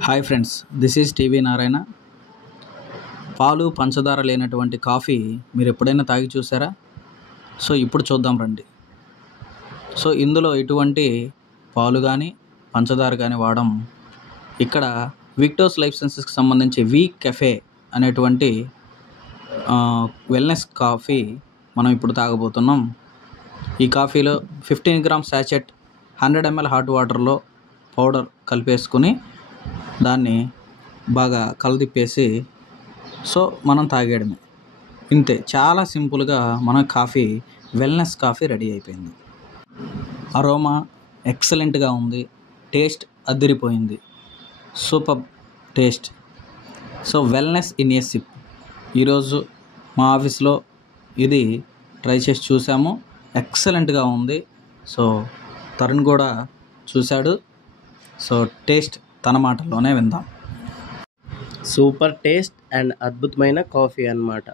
Hi friends, this is TV Narayana. పాలు పంచదార లేనటువంటి కాఫీ మీరు ఎప్పుడైనా తాగి చూసారా? సో ఇప్పుడు చూద్దాం రండి. సో ఇందులో ఎటువంటి పాలు కానీ పంచదార కానీ వాడడం. ఇక్కడ విక్టోస్ లైఫ్ సైన్సెస్కి సంబంధించి వి కెఫే అనేటువంటి వెల్నెస్ కాఫీ మనం ఇప్పుడు తాగబోతున్నాం. ఈ కాఫీలో 15 గ్రామ్ శాచెట్ 100 ml హాట్ వాటర్లో పౌడర్ కలిపేసుకుని దాన్ని బాగా కలదిప్పేసి సో మనం తాగేయడమే. ఇంతే, చాలా సింపుల్గా మన కాఫీ వెల్నెస్ కాఫీ రెడీ అయిపోయింది. అరోమా ఎక్సలెంట్గా ఉంది, టేస్ట్ అదిరిపోయింది, super taste. So wellness in a SIP. ఈరోజు మా ఆఫీస్లో ఇది ట్రై చేసి చూసాము, ఎక్సలెంట్గా ఉంది. సో తరుణ్ కూడా చూశాడు. సో టేస్ట్ తన మాటల్లోనే విందాం. సూపర్ టేస్ట్ అండ్ అద్భుతమైన కాఫీ అన్నమాట.